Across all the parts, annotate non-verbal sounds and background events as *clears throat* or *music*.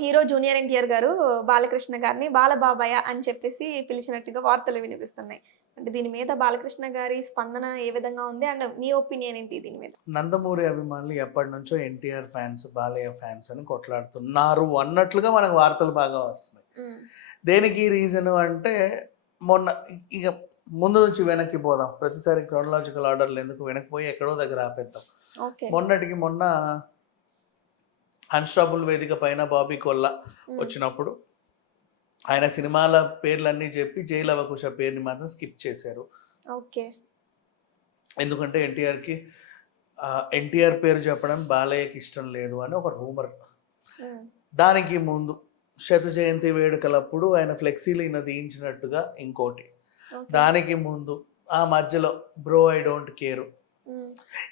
Hero junior NTR గారు బాలకృష్ణ గారిని బాలబాబాయ్ అని చెప్పేసి పిలిచినట్టుగా వార్తలు వినిపిస్తున్నాయి. అంటే దీని మీద బాలకృష్ణ గారి స్పందన ఏ విధంగా ఉంది? అండ్ మీ ఒపీనియన్ ఏంటి దీని మీద? నందమూరి అభిమానులు ఎప్పటి నుంచో ఎన్టీఆర్ ఫ్యాన్స్ బాలయ్య ఫ్యాన్స్ అని కొట్లాడుతున్నారు అన్నట్లుగా మనకు వార్తలు బాగా వస్తున్నాయి. దేనికి రీజన్ అంటే మొన్న ఇక ముందు నుంచి వెనక్కి పోదాం. ప్రతిసారి క్రోనలాజికల్ ఆర్డర్లు ఎందుకు? వెనక్కి పోయి ఎక్కడో దగ్గర ఆపేద్దాం. మొన్నటికి మొన్న అన్స్టాపుల్ వేదిక పైన బాబీ కొల్ల వచ్చినప్పుడు ఆయన సినిమాల పేర్లన్నీ చెప్పి జై లవకుశ పేరుని మాత్రం స్కిప్ చేశారు. ఓకే. ఎందుకంటే ఎన్టీఆర్కి ఎన్టీఆర్ పేరు చెప్పడం బాలయ్యకి ఇష్టం లేదు అని ఒక రూమర్. దానికి ముందు శత జయంతి వేడుకలప్పుడు ఆయన ఫ్లెక్సీలు ఈయన దించినట్టుగా ఇంకోటి. దానికి ముందు ఆ మధ్యలో బ్రో ఐ డోంట్ కేర్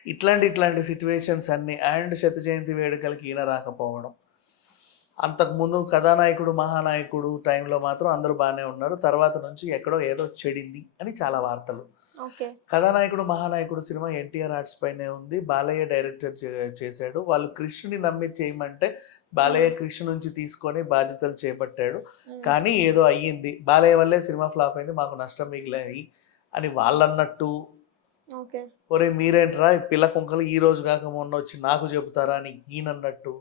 ఇట్లాంటి ఇట్లాంటి సిచ్యువేషన్స్ అన్ని. అండ్ శత జయంతి వేడుకలకి ఈయన రాకపోవడం. అంతకుముందు కథానాయకుడు మహానాయకుడు టైంలో మాత్రం అందరూ బాగానే ఉన్నారు. తర్వాత నుంచి ఎక్కడో ఏదో చెడింది అని చాలా వార్తలు. కథానాయకుడు మహానాయకుడు సినిమా ఎన్టీఆర్ ఆర్ట్స్ పైనే ఉంది. బాలయ్య డైరెక్టర్ చేశాడు. వాళ్ళు కృష్ణుని నమ్మి చేయమంటే బాలయ్య కృష్ణ నుంచి తీసుకొని బాధ్యతలు చేపట్టాడు. కానీ ఏదో అయ్యింది. బాలయ్య వల్లే సినిమా ఫ్లాప్ అయింది. మాకు నష్టం మిగిలాయి అని వాళ్ళన్నట్టు ఒరే మీరేంట్రా? ఈ పిల్ల కుంకలు ఈ రోజు కాక మొన్న వచ్చి నాకు చెబుతారా అని ఈయనన్నట్టు.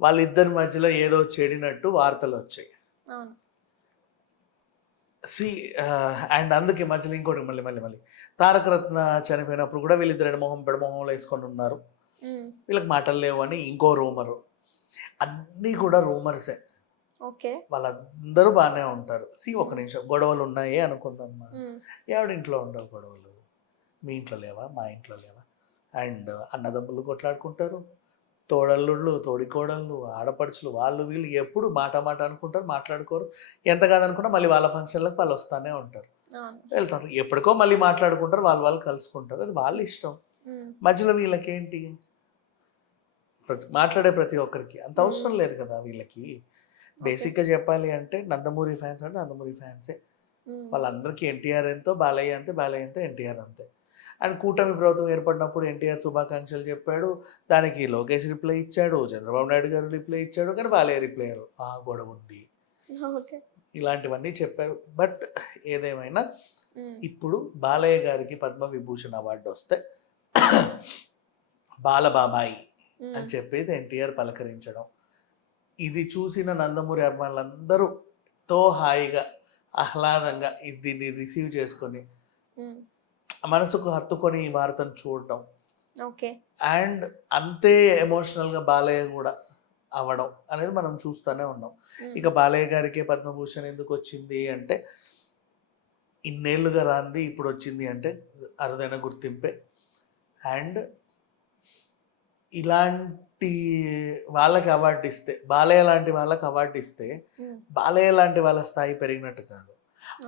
వాళ్ళిద్దరి మధ్యలో ఏదో చెడినట్టు వార్తలు వచ్చాయి. సి అండ్ అందుకే మధ్యలో ఇంకోటి మళ్ళీ మళ్ళీ మళ్ళీ. తారక రత్న చనిపోయినప్పుడు కూడా వీళ్ళిద్దరు మొహం పెడమొహంలో వేసుకొని ఉన్నారు. వీళ్ళకి మాటలు లేవు అని ఇంకో రూమరు. అన్నీ కూడా రూమర్సే. ఓకే. వాళ్ళందరూ బాగానే ఉంటారు. సి ఒక నిమిషం గొడవలు ఉన్నాయి అనుకుందాం ఉమ్, ఎవడింట్లో ఉండవు గొడవలు? మీ ఇంట్లో లేవా? మా ఇంట్లో లేవా? అండ్ అన్నదమ్ములు కొట్లాడుకుంటారు. తోడల్లుళ్ళు తోడికోడళ్ళు ఆడపడుచులు వాళ్ళు వీళ్ళు ఎప్పుడు మాట మాట అనుకుంటారు మాట్లాడుకోరు. ఎంత కాదనుకున్నా మళ్ళీ వాళ్ళ ఫంక్షన్లకు వాళ్ళు వస్తానే ఉంటారు. వెళ్తారు. ఎప్పటికో మళ్ళీ మాట్లాడుకుంటారు వాళ్ళు వాళ్ళు కలుసుకుంటారు. అది వాళ్ళ ఇష్టం. మధ్యలో వీళ్ళకేంటి? ప్రతి మాట్లాడే ప్రతి ఒక్కరికి. అంత అవసరం లేదు కదా వీళ్ళకి. బేసిక్గా చెప్పాలి అంటే నందమూరి ఫ్యాన్స్ అంటే నందమూరి ఫ్యాన్సే. వాళ్ళందరికీ ఎన్టీఆర్ ఎంతో బాలయ్య అంతే బాలయ్య ఎంతో ఎన్టీఆర్ అంతే. అండ్ కూటమి ప్రభుత్వం ఏర్పడినప్పుడు ఎన్టీఆర్ శుభాకాంక్షలు చెప్పాడు. దానికి లోకేష్ రిప్లై ఇచ్చాడు చంద్రబాబు నాయుడు గారు రిప్లై ఇచ్చాడు కానీ బాలయ్య రిప్లై అయ్యారు ఆ గొడవ ఉంది. ఓకే. ఇలాంటివన్నీ చెప్పారు. బట్ ఏదేమైనా ఇప్పుడు బాలయ్య గారికి పద్మ విభూషణ్ అవార్డు వస్తే *clears throat* బాలబాబాయి అని చెప్పేది ఎన్టీఆర్ పలకరించడం. ఇది చూసిన నందమూరి అభిమానులందరూ తో హాయిగా ఆహ్లాదంగా దీన్ని రిసీవ్ చేసుకొని మనసుకు హత్తుకొని ఈ వార్తను చూడటం. ఓకే. అండ్ అంతే ఎమోషనల్గా బాలయ్య కూడా అవ్వడం అనేది మనం చూస్తూనే ఉన్నాం. ఇక బాలయ్య గారికి పద్మభూషణ్ ఎందుకు వచ్చింది అంటే ఇన్నేళ్ళుగా రాంది ఇప్పుడు వచ్చింది అంటే అరుదైన గుర్తింపే. అండ్ ఇలాంటి వాళ్ళకి అవార్డు ఇస్తే బాలయ్య లాంటి వాళ్ళకి అవార్డు ఇస్తే బాలయ్య లాంటి వాళ్ళ స్థాయి పెరిగినట్టు కాదు.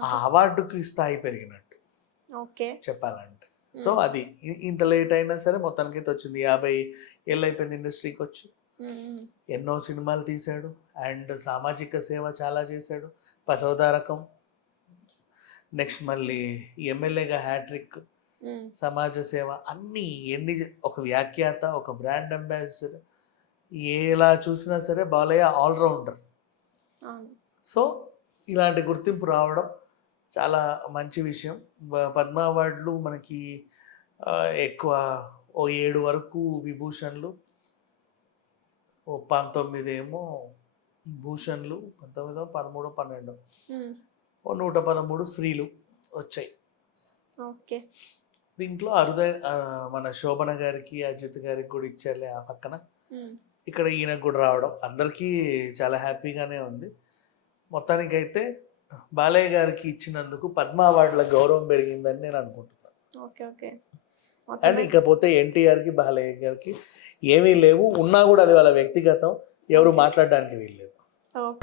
ఆ అవార్డుకి స్థాయి పెరిగినట్టు. చెప్పాలంటే. సో అది ఇంత లేట్ అయినా సరే మొత్తానికి అయితే వచ్చింది. యాభై ఏళ్ళు అయిపోయింది ఇండస్ట్రీకి వచ్చి. ఎన్నో సినిమాలు తీశాడు. అండ్ సామాజిక సేవ చాలా చేశాడు. బసవతారకం నెక్స్ట్ మళ్ళీ ఎమ్మెల్యేగా హ్యాట్రిక్. సమాజ సేవ అన్నీ ఎన్ని ఒక వ్యాఖ్యాత ఒక బ్రాండ్ అంబాసిడర్. ఎలా చూసినా సరే బాలయ్య ఆల్రౌండర్ సో ఇలాంటి గుర్తింపు రావడం చాలా మంచి విషయం. పద్మ అవార్డులు మనకి ఎక్కువ ఓ ఏడు వరకు విభూషణ్లు ఓ పంతొమ్మిది ఏమో భూషణ్లు పంతొమ్మిదో పదమూడో పన్నెండు. ఓ నూట పదమూడు స్త్రీలు వచ్చాయి. ఓకే. దీంట్లో అరుదైన మన శోభన గారికి అజిత్ గారికి కూడా ఇచ్చారులే ఆ పక్కన. ఇక్కడ ఈయనకు కూడా రావడం. అందరికీ చాలా హ్యాపీగానే ఉంది. మొత్తానికైతే బాలయ్య గారికి ఇచ్చినందుకు పద్మ అవార్డుల గౌరవం పెరిగిందని నేను అనుకుంటున్నాను. అండ్ ఇకపోతే ఎన్టీఆర్కి బాలయ్య గారికి ఏమీ లేవు. ఉన్నా కూడా అది వాళ్ళ వ్యక్తిగతం. ఎవరు మాట్లాడడానికి వీల్లేదు. ఓకే.